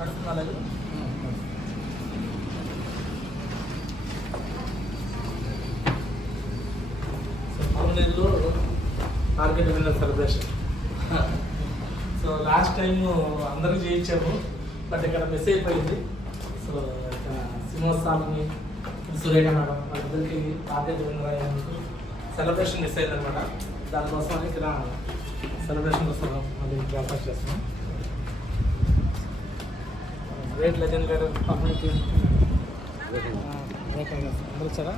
నడుస్తున్నారు. సో పవనేళ్ళు target winner celebration. So last time అందరికి చేయించాము, బట్ ఇక్కడ మిస్ అయిపోయింది. సో సింహస్వామిని, సురేఖ మేడం వాళ్ళందరికీ టార్గెట్ విన్నర్ అయ్యేందుకు సెలబ్రేషన్ మిస్ అయిందనమాట. దానికోసం ఇక్కడ సెలబ్రేషన్ కోసం మళ్ళీ బ్రేక్ఫాస్ట్ చేస్తున్నాం. గ్రేట్ లెజెండ్ గారు పర్మనెంట్ అందరూ వచ్చారా?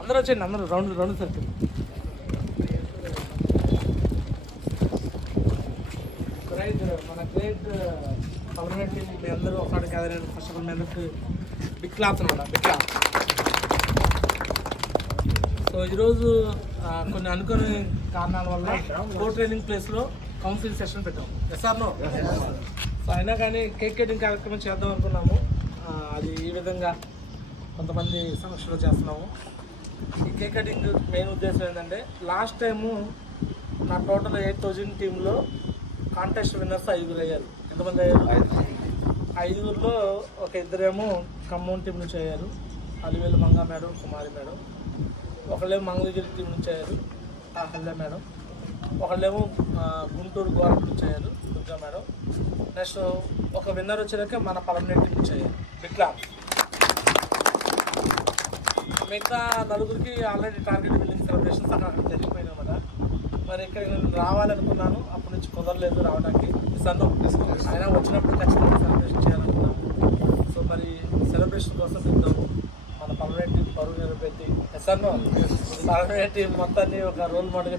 అందరూ వచ్చేయండి, అందరూ రౌండ్ సర్కిల్. మన గ్రేట్ పర్మనెంట్ టీం మీ అందరూ ఒకసారి గ్యాదర్ అయిన ఫస్ట్ ఆఫ్ ఆల్ మీ అందరికి బిగ్ క్లాప్స్ అనమాట, బిగ్ క్లాప్. సో ఈరోజు కొన్ని అనుకోని కారణాల వల్ల కో ట్రైనింగ్ ప్లేస్లో కౌన్సిలింగ్ సెషన్ పెట్టాం. ఎస్ఆర్నో. సో అయినా కానీ కేక్ కటింగ్ కార్యక్రమం చేద్దాం అనుకున్నాము. అది ఈ విధంగా కొంతమంది సమక్షంలో చేస్తున్నాము. ఈ కేక్ కటింగ్ మెయిన్ ఉద్దేశం ఏంటంటే, లాస్ట్ టైము నా టోటల్ 8,000 టీంలో కాంటెస్ట్ విన్నర్స్ 5 అయ్యారు. ఎంతమంది అయ్యారు? 5లో ఒక 2 ఖమ్మం టీం నుంచి అయ్యారు, అలివేలు మంగా మేడం, కుమారి మేడం. ఒకళ్ళేమో మంగళగిరి టీం నుంచి అయ్యారు, హల్లె మేడం. ఒకళ్ళేమో గుంటూరు గోరఖ్ నుంచి అయ్యారు, దుర్గా మేడం. నెక్స్ట్ ఒక విన్నర్ వచ్చాక మన పర్మనెంట్ టీం నుంచి అయ్యారు. Big clap. మిగతా 4గురికి ఆల్రెడీ టార్గెట్ బిల్డింగ్ సెలబ్రేషన్స్ అక్కడ జరిగిపోయినాయి అన్నమాట. మరి ఇక్కడ నేను రావాలనుకున్నాను, అప్పటి నుంచి కుదరలేదు రావడానికి. సన్ను ఆయన వచ్చినప్పుడు ఖచ్చితంగా సెలబ్రేషన్ చేయాలనుకున్నాను. సో మరి సెలబ్రేషన్ కోసం ఇద్దాము మన పర్మనెంట్ టీం పరువు నిలబెట్టి సన్ను పర్మనెంట్ టీం మొత్తాన్ని ఒక రోల్ మోడల్గా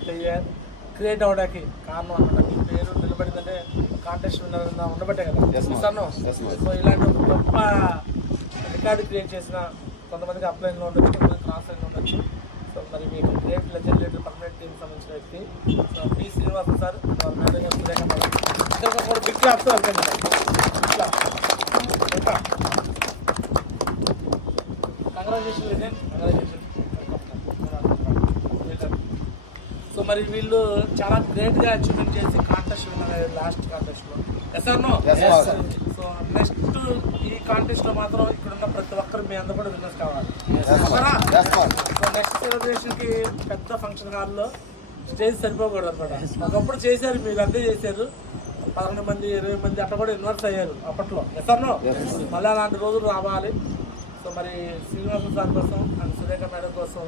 క్రియేట్ అవ్వడానికి కారణం అన్నమాట. ఈ పేరు నిలబడిందంటే కాంటెస్ట్ ఉండబట్టే కదా సన్ను. సో ఇలాంటి ఒక గొప్ప రికార్డు క్రియేట్ చేసిన కొంతమందికి అప్లైన్లో ఉండొచ్చు, కొంతమంది క్రాస్ లైన్లో ఉండొచ్చు. సో మరి మీకు గ్రేట్ లెజెండ్ పర్మనెంట్ టీం సంబంధించిన వ్యక్తి so P Srinivasan sir, madam గారు, సురేఖ మేడం, ఇద్దరు big claps welcome. Congratulation legend, congratulation. So మరి వీళ్ళు చాలా గ్రేట్గా అచీవ్మెంట్ చేసి కాంటెస్ట్ ఉన్నారు లాస్ట్ కాంటెస్ట్లో. ఎస్ఆర్నో. సో నెక్స్ట్ ఈ కాంటెస్ట్లో మాత్రం ఇక్కడున్న ప్రతి ఒక్కరు మీ అందరూ కూడా విన్నర్స్ కావాలి. సో నెక్స్ట్ సెలబ్రేషన్కి పెద్ద ఫంక్షన్ హాల్లో స్టేజ్ సరిపోకూడదు అనమాట. ఒకప్పుడు చేశారు, మీరు అంతే చేశారు. 11 మంది 20 మంది అట్లా కూడా ఇన్వర్స్ అయ్యారు అప్పట్లో. ఎస్ఆర్నో. మళ్ళీ అలాంటి రోజులు రావాలి. సో మరి శ్రీనివాసన్ సార్ కోసం అండ్ సురేఖ మేడం కోసం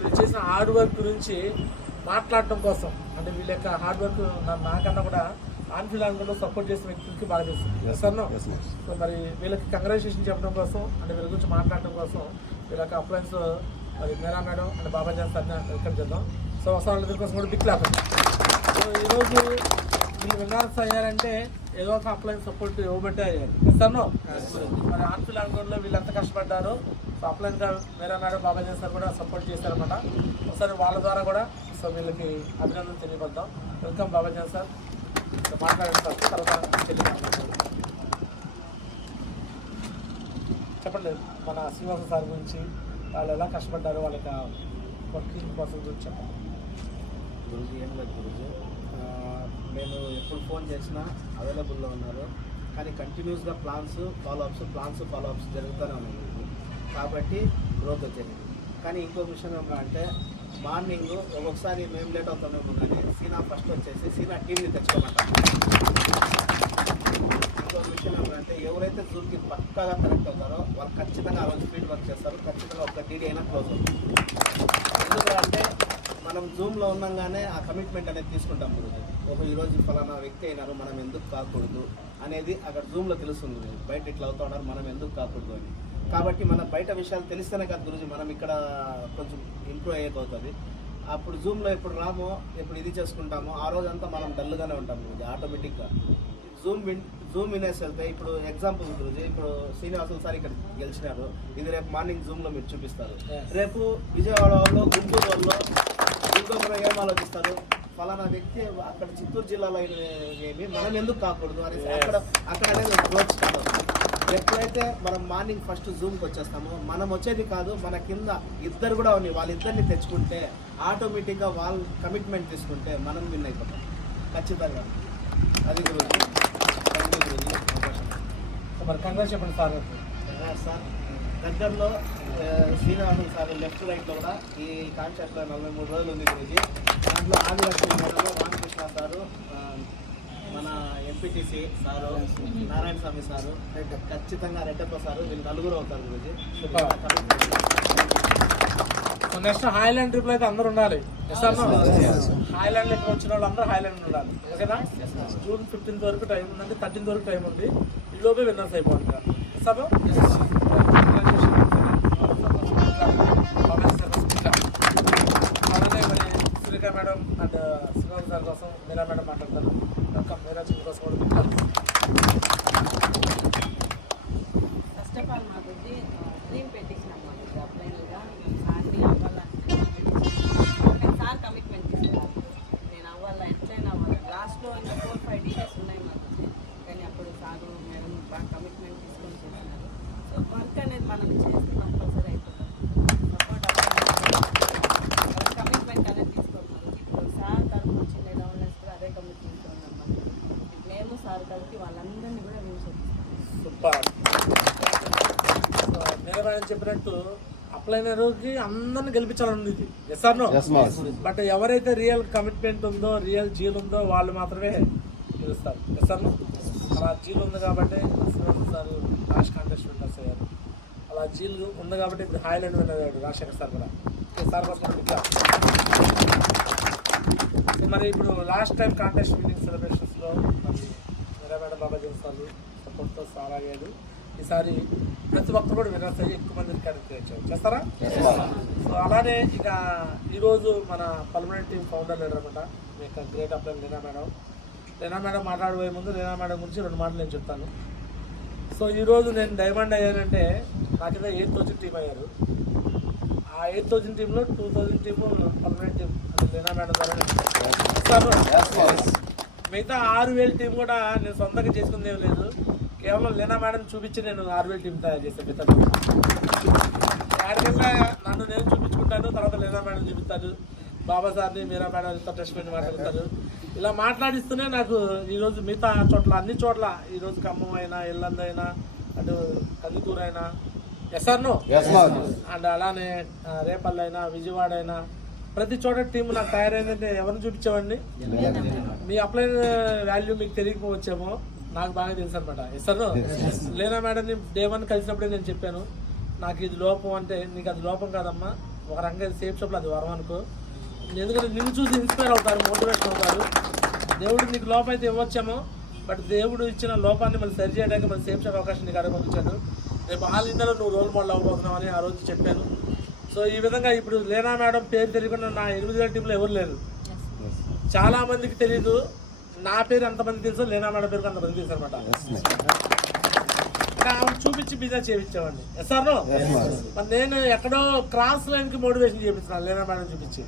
వీళ్ళు చేసిన హార్డ్ వర్క్ గురించి మాట్లాడటం కోసం, అంటే వీళ్ళ యొక్క హార్డ్ వర్క్ నాకన్నా కూడా ఆన్ఫీల్డ్ అనుకుంటూ సపోర్ట్ చేసిన వ్యక్తులకి బాగా చేస్తుంది సర్నో. సో మరి వీళ్ళకి కంగ్రాచులేషన్ చెప్పడం కోసం, అంటే వీళ్ళ గురించి మాట్లాడటం కోసం వీళ్ళకి అప్లయన్స్ మరి మీరా మేడం అండ్ బాబాజీ సార్ని వెల్కమ్ చేద్దాం. సో ఒకసారి వాళ్ళ కోసం కూడా బిగ్ క్లాప్. సో ఈరోజు వీళ్ళు విన్నర్స్ అయ్యారంటే ఏదో ఒక అప్లయన్స్ సపోర్ట్ ఇవ్వబట్టే అయ్యారు సర్నో. మరి ఆన్ఫీల్డ్ అనుకోవడంలో వీళ్ళు ఎంత కష్టపడ్డారో సో అప్లయన్గా మీరా మేడం, బాబాజీ సార్ కూడా సపోర్ట్ చేశారన్నమాట. ఒకసారి వాళ్ళ ద్వారా కూడా సో వీళ్ళకి అభినందనలు తెలియపడతాం. వెల్కమ్ బాబాజీ సార్, మాట్లాడతారు తర్వాత చెప్పండి మన శ్రీనివాస సార్ గురించి, వాళ్ళు ఎలా కష్టపడ్డారు, వాళ్ళకి వర్కింగ్ ప్రాసెస్ గురించి చెప్పండి. గురుజీ ఏం లేదు గురుజీ, మేము ఎప్పుడు ఫోన్ చేసినా అవైలబుల్లో ఉన్నారు, కానీ కంటిన్యూస్గా ప్లాన్స్ ఫాలోఅప్స్ జరుగుతూనే ఉన్నాయి కాబట్టి గ్రోత్ వచ్చింది. కానీ ఇంకో విషయం ఏమంటే మార్నింగ్ ఒక్కొక్కసారి మేము లేట్ అవుతామేమో కానీ సీనా ఫస్ట్ వచ్చేసి సీనా టీంని తెచ్చుకోమంటాం. ఇంకో విషయం ఏమంటే ఎవరైతే జూమ్కి పక్కాగా కనెక్ట్ అవుతారో వాళ్ళు ఖచ్చితంగా ఆ రోజు ఫీల్డ్ వర్క్ చేస్తారు, ఖచ్చితంగా ఒక డీడీ అయినా క్లోజ్ అవుతుంది. ఎందుకంటే మనం జూమ్లో ఉన్నాగానే ఆ కమిట్మెంట్ అనేది తీసుకుంటాం గురించి. ఈరోజు ఫలానా వ్యక్తి అయినారు, మనం ఎందుకు కాకూడదు అనేది అక్కడ జూమ్లో తెలుస్తుంది. బయట ఇట్లా అవుతా ఉన్నారు, మనం ఎందుకు కాకూడదు అని. కాబట్టి మన బయట విషయాలు తెలిస్తేనే కదా గురించి మనం ఇక్కడ కొంచెం ఇంప్రూవ్ అయ్యేకవుతుంది. అప్పుడు జూమ్లో ఎప్పుడు రామో, ఎప్పుడు ఇది చేసుకుంటామో ఆ రోజంతా మనం డల్గానే ఉంటాం గురించి ఆటోమేటిక్గా. జూమ్ వినేసి వెళ్తే ఇప్పుడు ఎగ్జాంపుల్ గురించి, ఇప్పుడు శ్రీనివాసులు సార్ ఇక్కడ గెలిచినారు, ఇది రేపు మార్నింగ్ జూమ్లో మీరు చూపిస్తారు. రేపు విజయవాడ వాళ్ళు, గుంటూరు వాళ్ళు ఇంకొకరు ఏం ఆలోచిస్తారు, ఫలానా వ్యక్తి అక్కడ చిత్తూరు జిల్లాలో ఏమి మనం ఎందుకు కాకూడదు అనేసి అక్కడ అనేది గ్రోత్ స్టార్ట్ అవుతుంది. ఎప్పుడైతే మనం మార్నింగ్ ఫస్ట్ జూమ్కి వచ్చేస్తామో మనం వచ్చేది కాదు, మన కింద ఇద్దరు కూడా ఉన్నాయి, వాళ్ళిద్దరిని తెచ్చుకుంటే ఆటోమేటిక్గా వాళ్ళు కమిట్మెంట్ తీసుకుంటే మనం విన్ అయిపోతాం ఖచ్చితంగా. అది గురించి మరి కంగ్రాట్స్ చెప్పండి సార్. సార్ దగ్గరలో శ్రీనివాసన్ సార్ లెఫ్ట్ రైట్లో కూడా ఈ కాన్సెప్ట్లో 43 రోజులు ఉంది గురించి. దాంట్లో ఆదిలక్ష్మి మేడలు, రామకృష్ణ సారు, మన ఎంపీటీసీ సారు, నారాయణ స్వామి సారు, ఖచ్చితంగా రెడ్డప్ప సారు, వీళ్ళు నలుగురు అవుతారు గురించి. నెక్స్ట్ హాయ్లాండ్ ట్రిప్ అయితే అందరూ ఉండాలి. హాయ్లాండ్ ఇక్కడ వచ్చిన వాళ్ళు అందరూ హాయ్లాండ్ ఉండాలి, ఓకేనా? జూన్ 15th వరకు టైం ఉంది, 13th వరకు టైం ఉంది. ఈ లోపే విన్నర్స్ అయిపోవాలి కదా సార్. అలానే మరి Surekha madam and Srinivas sir కోసం మీరా మేడం మాట్లాడతారు. మీరా చిన్న కోసం కూడా ఫస్ట్ ఆఫ్ ఆల్ మాకు డ్రీమ్ పెట్టించినాం. మాకు అప్లైన్గా సార్ని అవ్వాలంటే సార్ కమిట్మెంట్ తీసుకున్నారు. నేను అవ్వాలా, ఎట్లయినా అవ్వాలి. లాస్ట్లో ఇంకా 4-5 డేస్ ఉన్నాయి మాకు, కానీ అప్పుడు సారు మేడం బాగా కమిట్మెంట్ తీసుకొని చేస్తున్నారు. సో వర్క్ అనేది మనం చేస్తే కంపల్సరీ అయిపోతుంది. సపోర్ట్ కమిట్మెంట్ అనేది తీసుకుంటున్నారు. ఇప్పుడు సార్ తరఫు నుంచి నేను కూడా అదే కమిట్మెంట్ ఉన్నాం. మాకు మేము సార్ కలిపి వాళ్ళందరినీ కూడా మేము చేపిస్తాం. సూపర్. నిలబడని చెప్పినట్టు అప్లైనర్కి అందరిని గెలిపించాలని ఇది. Yes or no? బట్ ఎవరైతే రియల్ కమిట్మెంట్ ఉందో, రియల్ జీల్ ఉందో వాళ్ళు మాత్రమే గెలుస్తారు. Yes or no? అలా జీల్ ఉంది కాబట్టి Srinivas sir last contest winners అయ్యారు. అలా జీల్ ఉంది కాబట్టి ఇప్పుడు హాయ్లాండ్ విన్నర్ అయ్యాడు రాజశేఖర్ సార్ కూడా. సార్ కోసం ఇట్లా మరి ఇప్పుడు లాస్ట్ టైం కాంటెస్ట్ విన్నింగ్ సెలబ్రేషన్స్లో మరి మీరా మేడం, బాబాజీ సార్లు సపోర్ట్తో సార్ అయ్యాడు. ఈసారి ప్రతి ఒక్కరు కూడా విన్నర్స్ అయ్యి ఎక్కువ మంది రికార్డు క్రియేట్ చేస్తారా? సో అలానే ఇక ఈరోజు మన పర్మనెంట్ టీం ఫౌండర్ లీడర్ అనమాట మీ యొక్క great upline Leena madam. Leena madam మాట్లాడబోయే ముందు లీనా మేడం గురించి 2 మాటలు నేను చెప్తాను. సో ఈరోజు నేను డైమండ్ అయ్యానంటే నా కింద 8,000 టీం అయ్యారు. ఆ 8,000 టీంలో 2,000 టీము పర్మనెంట్ టీం అంటే లీనా మేడం ద్వారా మిగతా 6,000 టీం కూడా నేను సొంతంగా చేసుకుంది ఏం లేదు. కేవలం లీనా మేడం చూపించి నేను 6,000 టీం తయారు చేశాను. మిగతా యాడికల్లా నన్ను నేను చూపించుకుంటాను, తర్వాత లీనా మేడం చూపిస్తాను, బాబా సార్ని మీరా మేడం ఇంత టెస్ట్ పెట్టి మాట్లాడతారు. ఇలా మాట్లాడిస్తూనే నాకు ఈరోజు మిగతా చోట్ల అన్ని చోట్ల ఈరోజు ఖమ్మం అయినా, ఇల్లందు అయినా, అటు కందుకూరు అయినా, ఎస్ ఆర్ నో? అండ్ అలానే రేపల్లి అయినా, విజయవాడ అయినా ప్రతి చోట టీం నాకు తయారైందంటే ఎవరిని చూపించేవాడిని? మీ అప్లైన్ వాల్యూ మీకు తెలియకపోవచ్చేమో, నాకు బాగా తెలుసు అనమాట. Yes or no? లీనా మేడంని డే 1 కలిసినప్పుడే నేను చెప్పాను, నాకు ఇది లోపం అంటే నీకు అది లోపం కాదమ్మా, ఒక రకంగా సేఫ్ షాప్లో అది వరం అనుకో. ఎందుకంటే నిన్ను చూసి ఇన్స్పైర్ అవుతారు, మోటివేషన్ అవుతారు. దేవుడు నీకు లోపం అయితే ఇవ్వచ్చేమో, బట్ దేవుడు ఇచ్చిన లోపాన్ని మళ్ళీ సరి చేయడానికి మళ్ళీ సేఫ్ షాప్ అవకాశం నీకు అడగొచ్చాను. రేపు ఆల్ ఇండియాలో నువ్వు రోల్ మోడల్ అవ్వబోతున్నావు అని ఆ రోజు చెప్పాను. సో ఈ విధంగా ఇప్పుడు లీనా మేడం పేరు తెలియకుండా నా 8,000 టీంలో ఎవరు లేరు. చాలా మందికి తెలీదు, నా పేరు ఎంతమంది తెలుసు, లీనా మేడం పేరు అంతమంది తెలుసు అనమాట. ఆమె చూపించి బిజినెస్ చేయించేవాడిని. Yes or no? మరి నేను ఎక్కడో క్రాస్ లైన్కి మోటివేషన్ చేయించాను లీనా మేడం చూపించి.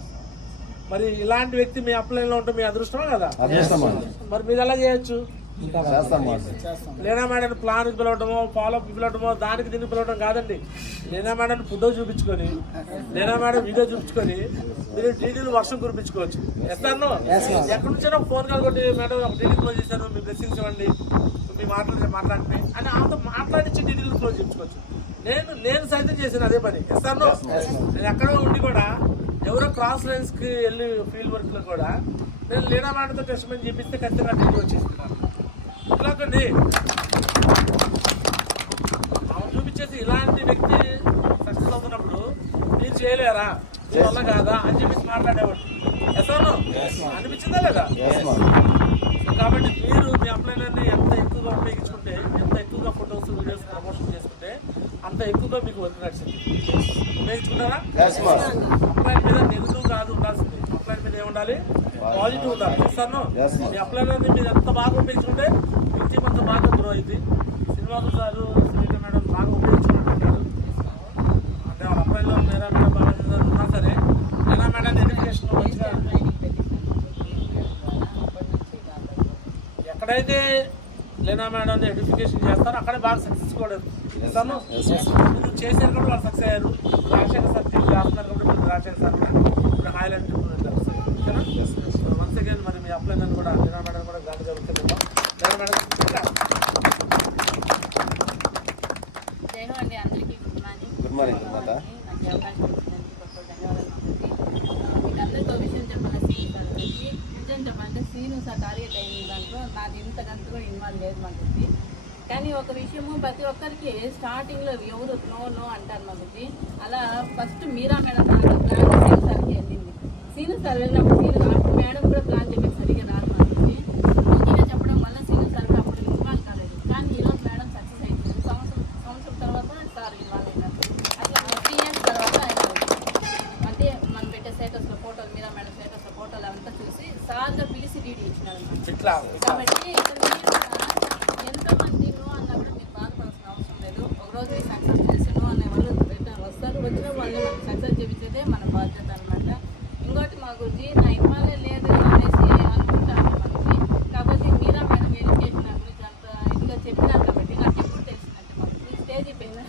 మరి ఇలాంటి వ్యక్తి మీ అప్లైన్లో ఉంటే మీ అదృష్టమే కదా. మరి మీరు ఎలా చేయొచ్చు? లీనా మేడం ప్లాన్ పిలవటమో, ఫాలోఅప్ పిలవటమో, దానికి దీన్ని పిలవటం కాదండి. లీనా మేడం ఫోటో చూపించుకొని, లీనా మేడం వీడియో చూపించుకొని మీరు డీడీలు వర్షం కురిపించుకోవచ్చు. ఎస్తాను ఎక్కడి నుంచైనా ఫోన్ కాల్ కొట్టి మేడం ఒక డీడీ క్లోజ్ చేశాను, మీ బ్లెస్సింగ్స్ ఇవ్వండి, మీ మాట్లాడితే అని ఆమెతో మాట్లాడించి డీడీలు క్లోజ్ చేయించుకోవచ్చు. నేను సైతం చేశాను అదే పని. ఎస్తాను నేను ఎక్కడో ఉండి కూడా ఎవరో క్రాస్ లైన్స్కి వెళ్ళి ఫీల్డ్ వర్క్లో కూడా నేను లీనా మేడంతో టెస్ట్మెంట్ చేపిస్తే ఖచ్చితంగా డీడీ వచ్చేస్తున్నాను. ఇట్లాకండి ఆమె చూపించేసి ఇలాంటి వ్యక్తి సక్సెస్ అవుతున్నప్పుడు మీరు చేయలేరా, మీ వల్ల కాదా అని చెప్పేసి మాట్లాడేవాడు. ఎసాను అనిపించిందా లేదా? కాబట్టి మీరు మీ అప్లైనర్ని ఎంత ఎక్కువగా ఉపయోగించుకుంటే, ఎంత ఎక్కువగా ఫొటోస్, వీడియోస్ ప్రమోషన్ చేసుకుంటే అంత ఎక్కువగా మీకు వర్క్ నడిచింది. ఉపయోగించుకుంటారా? అప్లైన్ మీద నెగిటివ్ కాదు ఉండాల్సింది, అప్లైన్ మీద ఏముండాలి? పాజిటివ్ ఉండాలి. ఇస్తాను మీ అప్లైనర్ని మీరు ఎంత బాగా ఉపయోగించుకుంటే మీ టీం అంత బాగా గ్రో అయింది. శ్రీనివాసు సారు, శ్రీనివాస మేడం బాగా ఉపయోగించుకుంటారు. అంటే వాళ్ళ అప్లైన్లో మీరా మేడం, బాగా ఉన్నా సరే మీరా మేడం ఎడ్యుకేషన్ మంచిగా ఎక్కడైతే లేనా మేడం ఎడ్యుకేషన్ చేస్తారు, అక్కడే బాగా సక్సెస్ కూడా ఇస్తాను. మీరు చేశారు కూడా వాళ్ళు సక్సెస్ అయ్యారు. రాజశేఖర్ సార్ టీం చేస్తున్నారు కాబట్టి ఇప్పుడు రాజశేఖర్ సార్ కూడా ఇప్పుడు హైలైట్ ఓకేనా. వన్స్ అగైన్ మరి మీ అప్లై కూడా లేనా మేడం కూడా గాడి జరుగుతుందేమో. లేనా మేడం జై హో అండి, అందరికీ గుడ్ మార్నింగ్. గుడ్ మార్నింగ్ మాత. నాకు అవకాశం ఇచ్చినందుకు ధన్యవాదాలు. మీకు అందరికీ ఒక విషయం చెప్పాలి, సీను సార్ గురించి. నిజం చెప్పాలంటే సీను సార్ టార్గెట్ అయిన దాంట్లో నాది ఇంతకంత కూడా ఇన్వాల్వ్ లేదు మా గురించి. కానీ ఒక విషయము ప్రతి ఒక్కరికి స్టార్టింగ్లో ఎవరు నో నో అంటారు మా గురించి. అలా ఫస్ట్ మీరా మేడం ప్లాన్ సీను సార్కి వెళ్ళింది. సీను సార్ వెళ్ళినప్పుడు మేడం కూడా ప్లాన్ చెప్పేది సరిగ్గా రాదు మా గురించి. ఓకేగా చెప్పడం వల్ల సీను సార్ కూడా అప్పుడు ఇన్వాల్వ్ కాలేదు. కానీ ఈరోజు మేడం సక్సెస్ అయిపోయింది. సంవత్సరం తర్వాత సార్ ఇన్వాల్వ్ అయినారు. అట్లా 3 years తర్వాత అంటే మనం పెట్టే స్టేటస్లో ఫోటోలు, మీరా మేడం స్టేటస్లో ఫోటోలు అంతా చూసి సార్గా పిలిచి డీడీ ఇచ్చినారు. కాబట్టి ఎంతో మంది నో అన్నా కూడా మీరు బాధపడాల్సిన అవసరం లేదు. ఒకరోజు ఈ సక్సెస్ చేసి నో అనే వాళ్ళు వస్తారు, వచ్చిన వాళ్ళు మనకు సక్సెస్ చేయించేదే మన బాధ్యత అనమాట. ఇంకోటి మా గురించి నా ఇన్వాల్వ్ లేదు అనేసి అనుకుంటాను మనకి. కాబట్టి మీరా మేడం ఎడ్యుకేషన్ గురించి అంత ఇదిగా చెప్పినారు కాబట్టి నాకు ఎప్పుడు తెలిసిందంటే మాకు స్టేజ్ పైన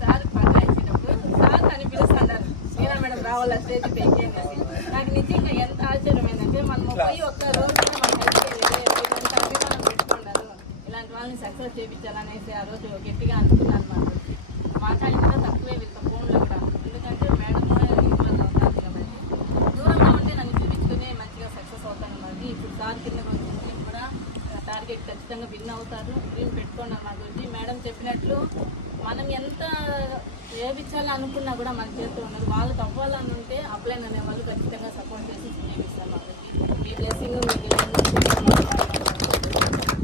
సార్ పట్టాయించినప్పుడు సార్ అని పిలుస్తున్నారు, మీరా మేడం రావాలా స్టేజ్ పైకి అనేసి. నాకు నిజంగా ఎంత ఆశ్చర్యమైందంటే మనం పోయి ఒక్క రోజు మనం హెల్ప్ చేయలేదు, ఇలాంటి అభిమానం పెట్టుకున్నారు, ఇలాంటి వాళ్ళని సక్సెస్ చేయించాలనేసి ఆ రోజు గట్టిగా అనుకున్నాను. మా గురించి మాట్లాడిన కూడా తక్కువే వీళ్ళతో ఫోన్లో కూడా, ఎందుకంటే మేడం ఇన్వాల్వ్ అవుతాను కాబట్టి. దూరంగా ఉంటే నన్ను చూపించుకుని మంచిగా సక్సెస్ అవుతాను మరి. ఇప్పుడు సార్ కింద వచ్చి కూడా టార్గెట్ ఖచ్చితంగా విన్ అవుతారు. డ్రీమ్ పెట్టుకున్నాను మా గురించి. మేడం చెప్పినట్లు మనం ఎంత వేపించాలని అనుకున్నా కూడా మన చేతిలో ఉన్నది. వాళ్ళకి అవ్వాలని ఉంటే అప్లైన్ అనే వాళ్ళు ఖచ్చితంగా సపోర్ట్ చేసి చేపిస్తారు మా గురించి. మీ బ్లెస్సింగ్ మీకు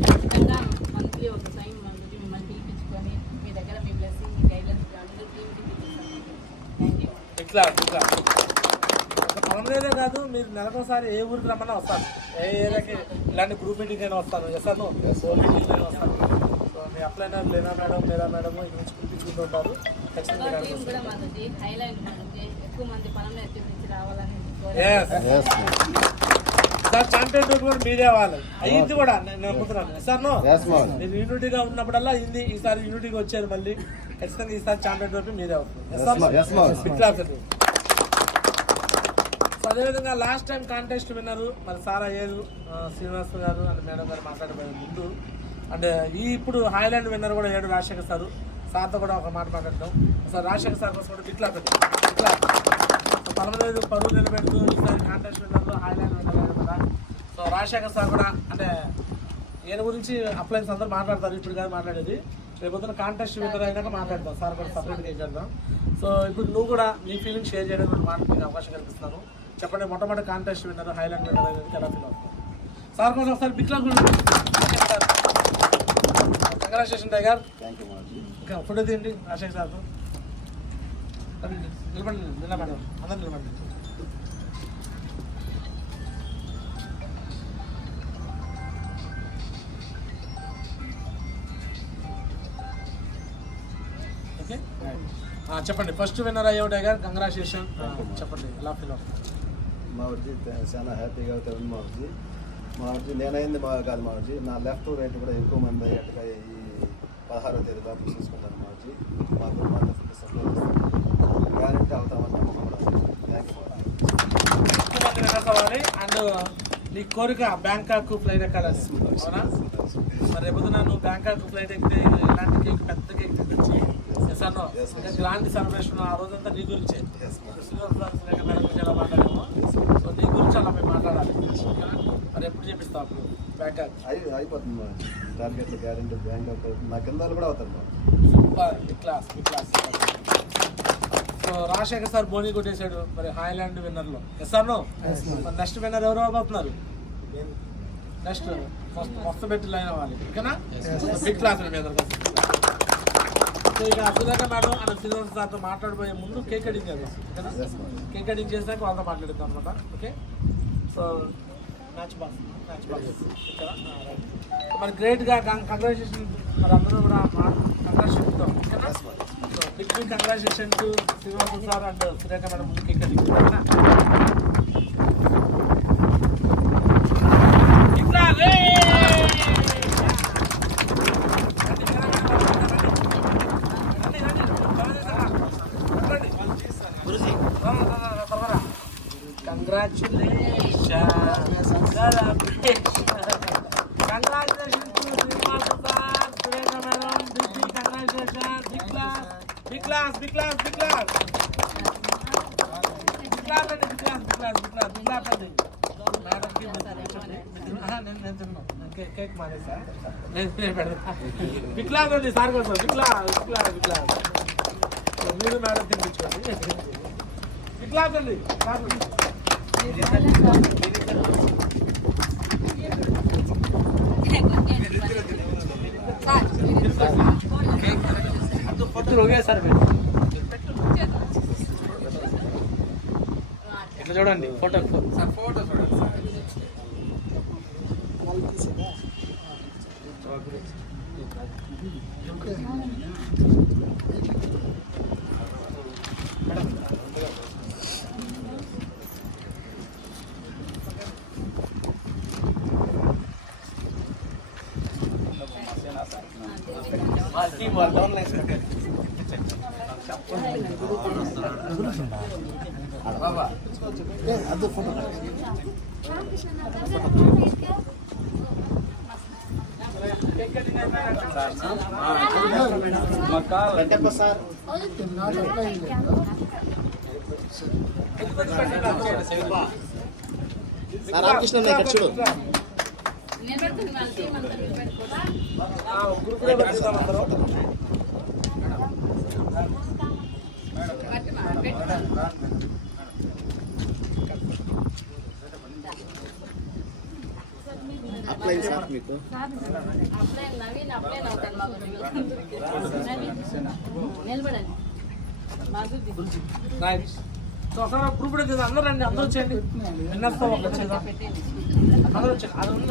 ఖచ్చితంగా మంత్లీ ఒక టైం మన గురించి మిమ్మల్ని పిలిపించుకొని మీ దగ్గర మీ బ్లెస్సింగ్, మీ గైడెన్స్ అందరూ టీంకి పిలిపిస్తాను. Thank you. ఇట్లా పొలంలోనే కాదు, మీరు నెలకోసారి ఏ ఊరికి రమ్మన్నా వస్తాను, ఏ ఏరియాకి ఇలాంటి గ్రూప్ మీటింగ్ అయినా వస్తాను, చేస్తాను, సోల్ మీటింగ్ అయినా వస్తాను. సో మీ అప్లైనర్ లేనా మేడం లేదా మేడం ఇక్కడ నుంచి పిలిపించుకుంటూ ఉంటారు. ఖచ్చితంగా టీం కూడా మనది హైలైట్ మనది ఎక్కువ మంది పొలంలో ఎత్తి నుంచి రావాలని సార్ ఛాంపియన్ కూడా మీడియా వాళ్ళు అయ్యింది కూడా నేను అనుకుంటున్నాను సార్. మీరు యూనిటీగా ఉన్నప్పుడల్లా అయింది. ఈసారి యూనిటీగా వచ్చారు మళ్ళీ. ఖచ్చితంగా ఈసారి ఛాంపియన్ ట్రోఫీ మీరే అవుతుంది. సో అదేవిధంగా లాస్ట్ టైం కాంటెస్ట్ విన్నారు మరి సార్ అయ్యారు శ్రీనివాస్ గారు అండ్ మేడం గారు మాట్లాడబోయే ముందు. అంటే ఇప్పుడు హైలాండ్ విన్నర్ కూడా అయ్యాడు రాజశేఖర్ సార్. సార్తో కూడా ఒక మాట మాట్లాడతాం. సార్ రాజశేఖర్ సార్ కోసం కూడా ఇట్లా సో 15 పరువు నిలబెడుతూ ఈసారి కాంటెస్ట్ విన్నర్లో హైలాండ్ విన్నర్ అయ్యాడు కదా. సో రాజశేఖర్ సార్ కూడా అంటే ఈయన గురించి అప్లైన్స్ అందరూ మాట్లాడతారు, ఇప్పుడు కాదు మాట్లాడేది. రేపొద్దున కాంటెస్ట్ విన్నర్ అయినాక మాట్లాడతాం, సార్ కూడా సపరేట్గా చేద్దాం. సో ఇప్పుడు నువ్వు కూడా నీ ఫీలింగ్ షేర్ చేయడానికి మాట్లాడే అవకాశం కల్పిస్తున్నాను. చెప్పండి, మొట్టమొదటి కాంటెస్ట్ విన్నర్ హైలాండ్ విన్నర్ అనేది ఎలా ఫీల్ అవుతుంది? సార్ కోసం ఒకసారి బిక్లా కంగ్రాచులేషన్ టైగర్. ఇంకా ఫోటో తీయండి రాజశేఖర్ సార్తో. నిలబడి మేడం అందరు నిలబడి. ఓకే చెప్పండి, ఫస్ట్ విన్నర్ అయ్యావు టైగర్, కంగ్రాచులేషన్. చెప్పండి ఎలా ఫీల్ అవుతుంది? మావర్జీ చాలా హ్యాపీగా అవుతుంది మావర్జీ నేనైంది కాదు మావర్జీ, నా లెఫ్ట్ రైట్ కూడా ఎక్కువ మంది అయ్యేట్టుగా ఈ 16వ తేదీ దాకా చూసుకుంటాను మావర్జీ. మాకు మాత్రం ఫుడ్ సప్లై చేస్తాను, గ్యారెంటీ అవుతామని నమ్మకం కూడా. Thank you. ఎక్కువ మంది విన్నర్స్ అవ్వాలి అండ్ నీ కోరిక బ్యాంకాక్ ఫ్లైట్ ఎక్కాలని, అవునా? మరి రేపొద్దున నువ్వు బ్యాంకాక్ ఫ్లైట్ ఎక్కితే ఇలాంటి కేక్ పెద్ద కేక్ తెచ్చి గ్రాండ్ సెలబ్రేషన్ ఆ రోజంతా నీ గురించే. మేడం గురించి ఎలా మాట్లాడామో సో నీ గురించి అలా మేము మాట్లాడాలి. మరి ఎప్పుడు చేపిస్తావు అప్పుడు బ్యాంకాక్? అయిపోతుంది మా టార్గెట్లు గ్యారెంటీ బ్యాంకాక్. నా కింద కూడా అవుతాను మా. Super, class. So Rajasekhar sir బోనీ కొట్టేశాడు మరి హైలాండ్ విన్నర్లో. సార్ నో మరి నెక్స్ట్ విన్నర్ ఎవరు అవ్వబోతున్నారు? నెక్స్ట్ మొత్తం పెట్టి లైన్ అవ్వాలి, ఓకేనా? బిగ్ క్లాస్ మీ అందరు. సో ఇక సుధాక మేడం అండ్ శ్రీనివాస్ సార్తో మాట్లాడిపోయే ముందు కేక్ కటింగ్ చేద్దాం, ఓకేనా? కేక్ కటింగ్ చేసాక వాళ్ళతో మాట్లాడుతాం అనమాట. ఓకే, సో మ్యాచ్ బాక్స్ ఓకేనా? మరి గ్రేట్గా కంగ్రాచులేషన్ మరి అందరూ కూడా కంగ్రాచులేషన్ చెప్తాం, ఓకేనా? So big congratulation to Srinivas sir and Surekha madam ముందు కేక్ కటింగ్, ఓకేనా? కేక్ మానేసా బిక్లాస్ అండి సార్ కోసం బిక్లాస్ మీరు మేడం తినిపించుకోండి బిక్లాస్ అండి సార్ ఇట్లా చూడండి ఫోటో సార్ ఫోటో చూడండి సార్ సార్ రామకృష్ణ ఇక్కడ చూడు అప్లై సార్ మీకు నిలబడండి సో ఒకసారి ప్రూఫ్ కూడా అందరూ రండి అందరూ వచ్చేయండి విన్నర్స్తో వచ్చేదా అందరూ వచ్చేది అది ఉంది